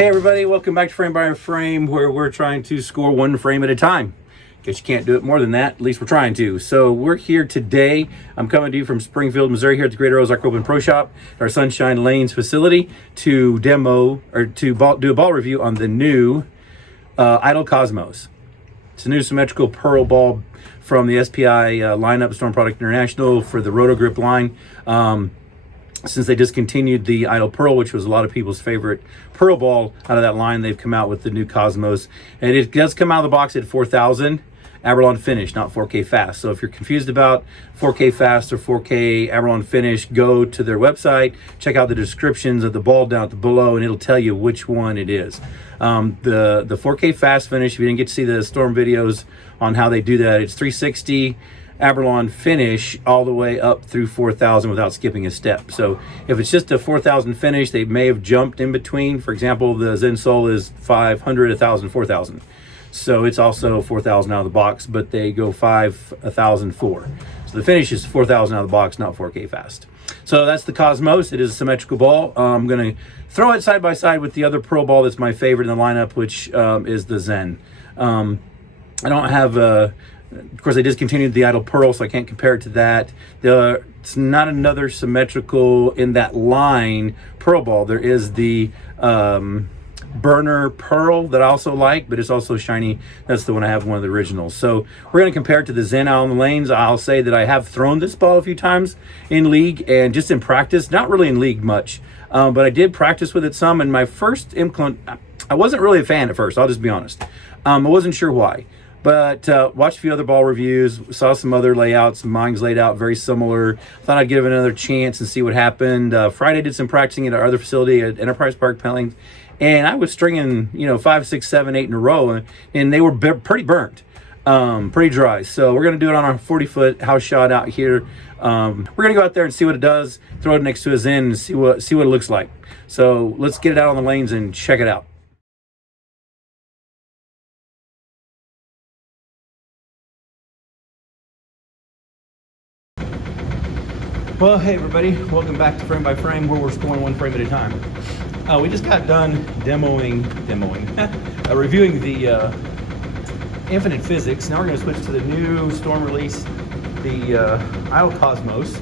Hey everybody, welcome back to Frame by Frame, where we're trying to score one frame at a time. Guess you can't do it more than that, at least we're trying to. So we're here today. I'm coming to you from Springfield, Missouri, here at the Greater Ozark Open Pro Shop, our Sunshine Lanes facility, to demo or to do a ball review on the new Idol Cosmos. It's a new symmetrical pearl ball from the SPI lineup, Storm Product International, for the Roto Grip line. Since they discontinued the Idol Pearl, which was a lot of people's favorite pearl ball out of that line, they've come out with the new Cosmos. And it does come out of the box at 4,000 Abralon finish, not 4K fast. So if you're confused about 4K fast or 4K Abralon finish, go to their website, check out the descriptions of the ball down below, and it'll tell you which one it is. The 4K fast finish, if you didn't get to see the Storm videos on how they do that, it's 360 Abralon finish all the way up through 4,000 without skipping a step. So if it's just a 4,000 finish, they may have jumped in between. For example, the Zen Soul is 500, 1,000, 4,000. So it's also 4,000 out of the box, but they go 5, 1,000, 4. So the finish is 4,000 out of the box, not 4K fast. So that's the Cosmos. It is a symmetrical ball. I'm going to throw it side by side with the other pearl ball that's my favorite in the lineup, which is the Zen. I don't have of course, they discontinued the Idol Pearl, so I can't compare it to that. It's not another symmetrical in that line pearl ball. There is the Burner Pearl that I also like, but it's also shiny. That's the one I have, one of the originals. So we're going to compare it to the Zen out on the lanes. I'll say that I have thrown this ball a few times in league and just in practice, not really in league much, but I did practice with it some. And my first I wasn't really a fan at first, I'll just be honest. I wasn't sure why. But watched a few other ball reviews, saw some other layouts, mine's laid out very similar. Thought I'd give it another chance and see what happened. Friday did some practicing at our other facility at Enterprise Park Pelling, and I was stringing, 5, 6, 7, 8 in a row, and they were pretty burnt, pretty dry. So we're gonna do it on our 40-foot house shot out here. We're gonna go out there and see what it does, throw it next to a Zen and see what it looks like. So let's get it out on the lanes and check it out. Well, hey everybody, welcome back to Frame by Frame, where we're scoring one frame at a time. We just got done reviewing the Infinite Physics. Now we're going to switch to the new Storm release, the Idol Cosmos.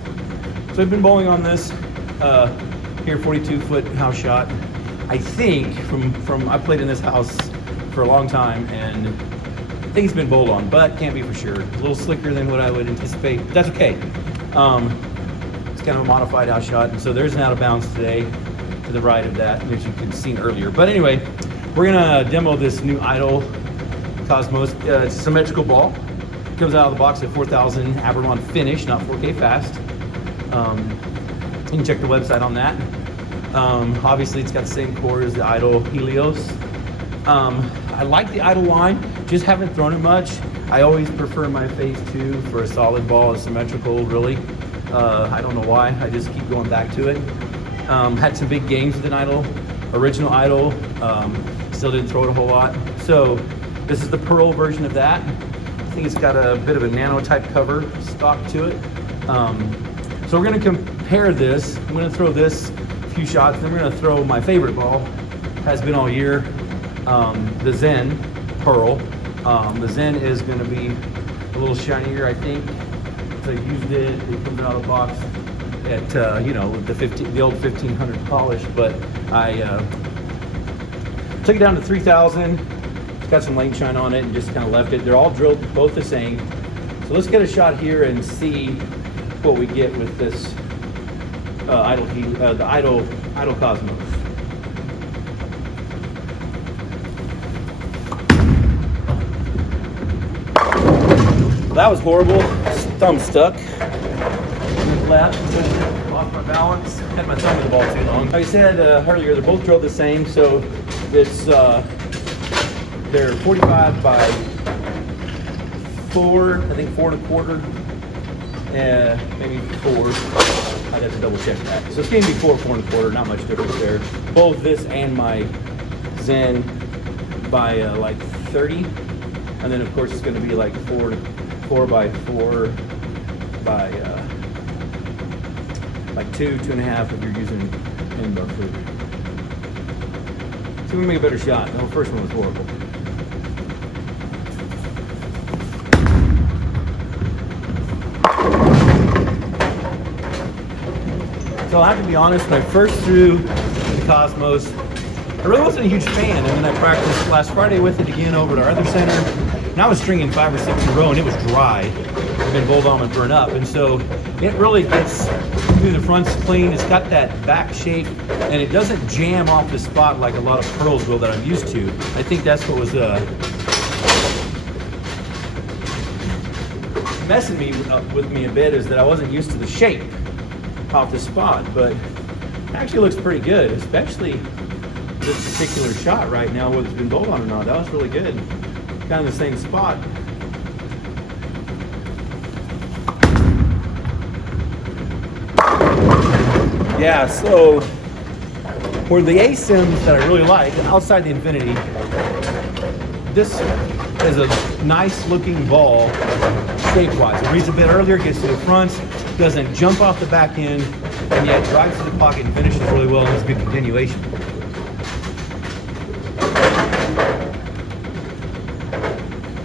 So I've been bowling on this here, 42-foot house shot. I think from I played in this house for a long time, and I think it's been bowled on, but can't be for sure. It's a little slicker than what I would anticipate, but that's okay. It's kind of a modified house shot, and so there's an out of bounds today to the right of that, which you could have seen earlier. But anyway, we're gonna demo this new Idol Cosmos. It's a symmetrical ball. It comes out of the box at 4,000 Abralon finish, not 4K fast. You can check the website on that. Obviously, it's got the same core as the Idol Helios. I like the Idol line, just haven't thrown it much. I always prefer my Phase 2 for a solid ball, a symmetrical, really. I don't know why, I just keep going back to it. Had some big games with an Idol, original Idol, still didn't throw it a whole lot. So this is the Pearl version of that. I think it's got a bit of a nano type cover stock to it. So we're gonna compare this. I'm gonna throw this a few shots, then we're gonna throw my favorite ball, has been all year, the Zen Pearl. The Zen is gonna be a little shinier, I think. I used it comes out of the box at the old 1500 polish, but I took it down to 3,000. It's got some lane shine on it and just kind of left it. They're all drilled both the same. So let's get a shot here and see what we get with this the Idol Cosmos. That was horrible. Thumb stuck. Left. Lost my balance. Had my thumb in the ball too long. Like I said earlier, they're both drilled the same. So it's they're 45 by 4. I think 4 1/4. Maybe 4. I'd have to double check that. So it's going to be 4 1/4. Not much difference there. Both this and my Zen by like 30, and then of course it's going to be like 4 by 4 by like 2, 2.5 if you're using in both food. See if we make a better shot. No, the first one was horrible. So I have to be honest, when I first threw the Cosmos, I really wasn't a huge fan, and then I practiced last Friday with it again over at our other center, and I was stringing 5 or 6 in a row, and it was dry. I've been bowled on and burn up, and so it really gets through the fronts clean. It's got that back shape, and it doesn't jam off the spot like a lot of pearls will that I'm used to. I think that's what was messing with me a bit, is that I wasn't used to the shape off the spot, but it actually looks pretty good, especially this particular shot right now, whether it's been bowled on or not. That was really good. Kind of the same spot. Yeah, so for the ASIMs that I really like, outside the Infinity, this is a nice looking ball shape-wise. It reads a bit earlier, gets to the front, doesn't jump off the back end, and yet drives to the pocket and finishes really well, and it's a good continuation.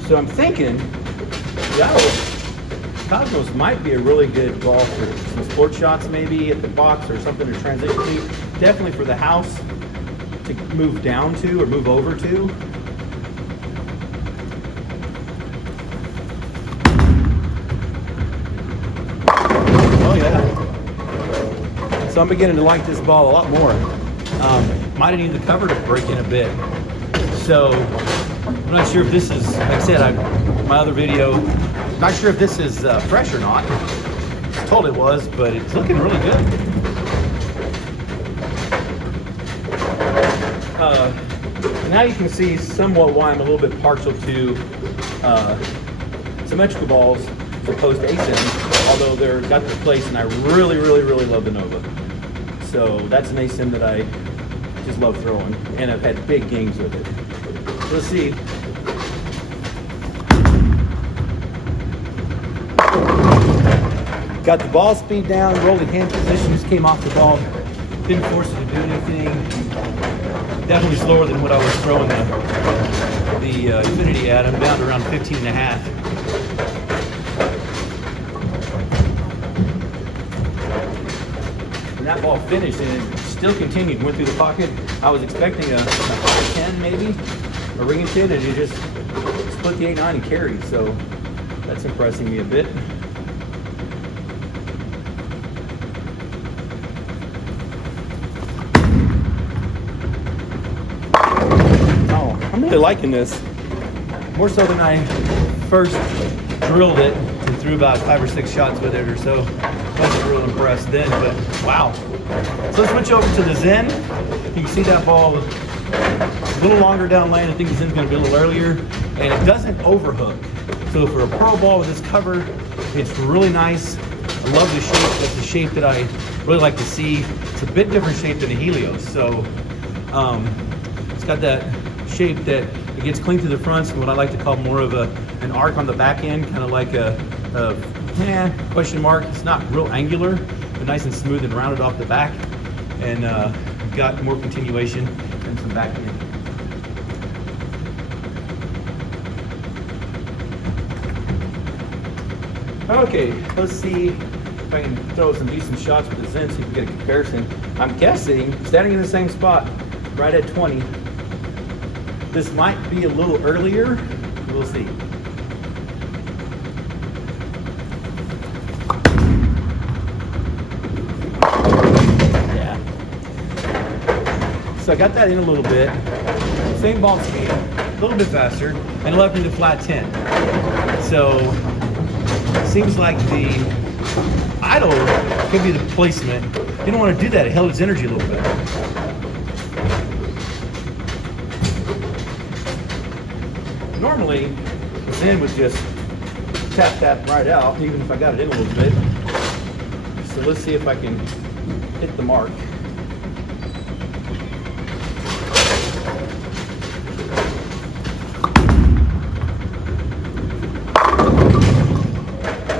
So I'm thinking, Cosmos might be a really good ball for some sport shots, maybe at the box or something to transition to. Definitely for the house to move down to or move over to. Oh yeah. So I'm beginning to like this ball a lot more. Might have needed the cover to break in a bit. So I'm not sure if this is, like I said, my other video, not sure if this is fresh or not. I was told it was, but it's looking really good. Now you can see somewhat why I'm a little bit partial to symmetrical balls as opposed to ASIM, although they're got their place, and I really, really, really love the Nova. So that's an ASIM that I just love throwing, and I've had big games with it. So let's see. Got the ball speed down, rolling hand position, just came off the ball. Didn't force it to do anything. Definitely slower than what I was throwing the Infinity at. I'm down to around 15 and a half. And that ball finished, and it still continued, went through the pocket. I was expecting a high 10 maybe, a ring and 10, and it just split the 8-9 and carried. So that's impressing me a bit. I'm really liking this, more so than I first drilled it and threw about 5 or 6 shots with it or so. Wasn't real impressed then, but wow. So let's switch over to the Zen. You can see that ball a little longer down lane. I think the Zen's going to be a little earlier, and it doesn't overhook. So for a pearl ball with this cover, it's really nice. I love the shape. That's the shape that I really like to see. It's a bit different shape than a Helios. So it's got that shape that it gets clean to the fronts, and what I like to call more of an arc on the back end, kind of like a question mark. It's not real angular, but nice and smooth and rounded off the back, and got more continuation and some back end. Okay, let's see if I can throw some decent shots with the Zen so you can get a comparison. I'm guessing, standing in the same spot, right at 20, this might be a little earlier. We'll see. Yeah. So I got that in a little bit. Same ball speed, a little bit faster, and left me to flat 10. So seems like the idle could be the placement. Didn't want to do that. It held its energy a little bit. Normally, the Zen would just tap that right out, even if I got it in a little bit. So let's see if I can hit the mark.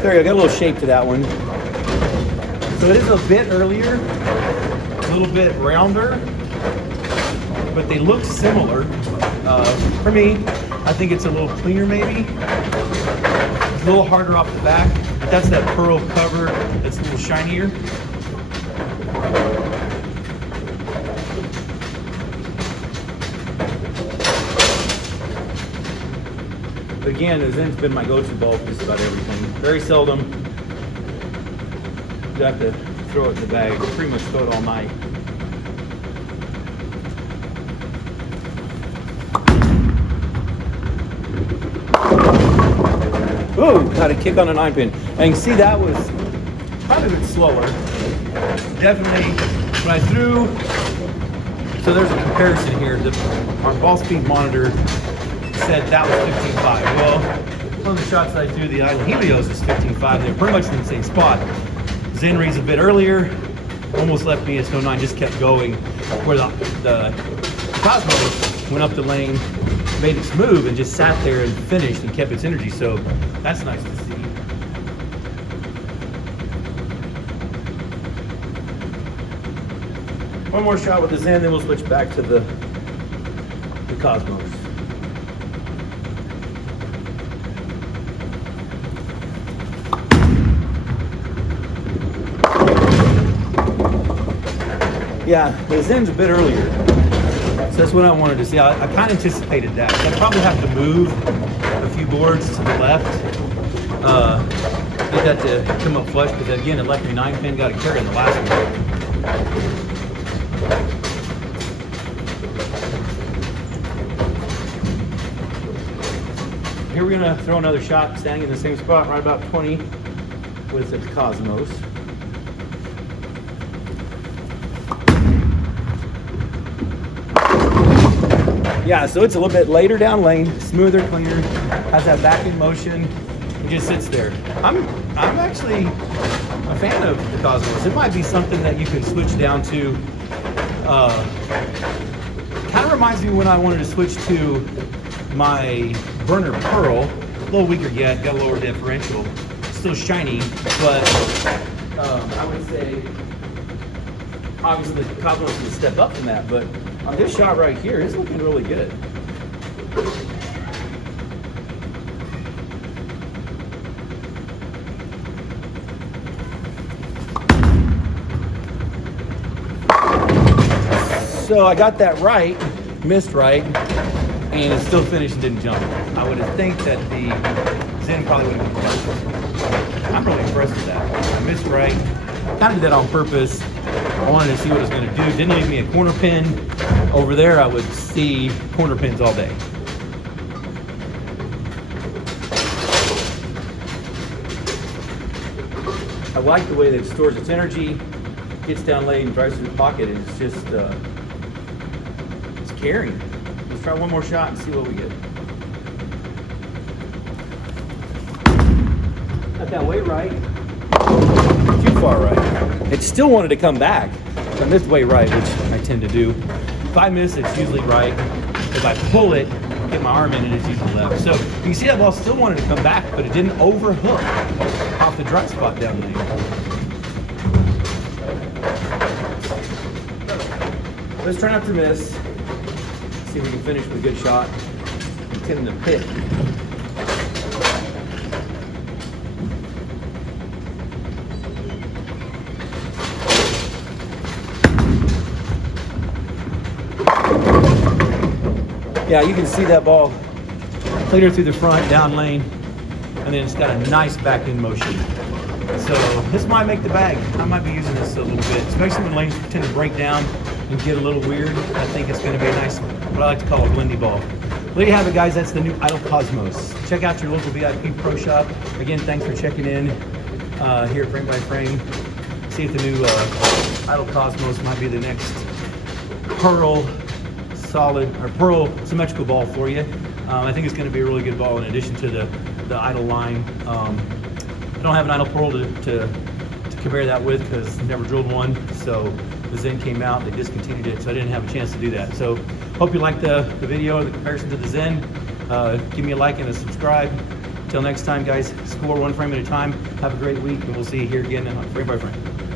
There you go, got a little shape to that one. So it is a bit earlier, a little bit rounder. but they look similar. For me, I think it's a little cleaner maybe. It's a little harder off the back, but that's that pearl cover that's a little shinier. But again, the Zen's been my go-to ball for just about everything. Very seldom do I have to throw it in the bag. I pretty much throw it all night. Ooh, got a kick on a 9-pin. And you can see that was probably a bit slower. Definitely, when I threw, so there's a comparison here. Our ball speed monitor said that was 15.5. Well, one of the shots that I threw, the Idol Helios, is 15.5. They're pretty much in the same spot. Zen reads a bit earlier, almost left me at Snow 9, just kept going. Where the Cosmos went up the lane, made its move, and just sat there and finished and kept its energy. So that's nice to see. One more shot with the Zen, then we'll switch back to the Cosmos. Yeah, the Zen's a bit earlier. So that's what I wanted to see. I kind of anticipated that. So I probably have to move a few boards to the left. Get that to come up flush, because again, it left me 9-pin, got a carry in the last one. Here we're gonna throw another shot, standing in the same spot, right about 20 with the Cosmos. Yeah, so it's a little bit later down lane, smoother, cleaner, has that back in motion, and just sits there. I'm actually a fan of the Cosmos. It might be something that you can switch down to. Kind of reminds me when I wanted to switch to my Burner Pearl. A little weaker yet, got a lower differential. Still shiny, but I would say, obviously the Cosmos can step up from that, but on this shot right here, it's looking really good. So I got that right, missed right, and it still finished and didn't jump. I would think that the Zen probably would have been better. I'm really impressed with that. I missed right, kind of did that on purpose. I wanted to see what it was going to do. Didn't leave me a corner pin. Over there, I would see corner pins all day. I like the way that it stores its energy, gets down lane, drives through the pocket, and it's just, it's carrying. Let's try one more shot and see what we get. Got that way right. Too far right. It still wanted to come back. I missed way right, which I tend to do. If I miss, it's usually right. If I pull it, get my arm in, and it's usually left. So you can see that ball still wanted to come back, but it didn't overhook off the dry spot down there. Let's try not to miss. See if we can finish with a good shot and hit in the pit. Yeah, you can see that ball clear through the front, down lane, and then it's got a nice back in motion. So this might make the bag. I might be using this a little bit, especially when lanes tend to break down and get a little weird. I think it's going to be a nice, what I like to call a blendy ball. There you have it, guys. That's the new Idol Cosmos. Check out your local VIP Pro Shop. Again, thanks for checking in here at Frame by Frame. See if the new Idol Cosmos might be the next Pearl solid or Pearl symmetrical ball for you. I think it's going to be a really good ball in addition to the Idol line. I don't have an Idol Pearl to compare that with because I never drilled one. So the Zen came out, they discontinued it, so I didn't have a chance to do that. So hope you liked the video, the comparison to the Zen. Give me a like and a subscribe. Till next time, guys, score one frame at a time. Have a great week, and we'll see you here again on Frame by Frame.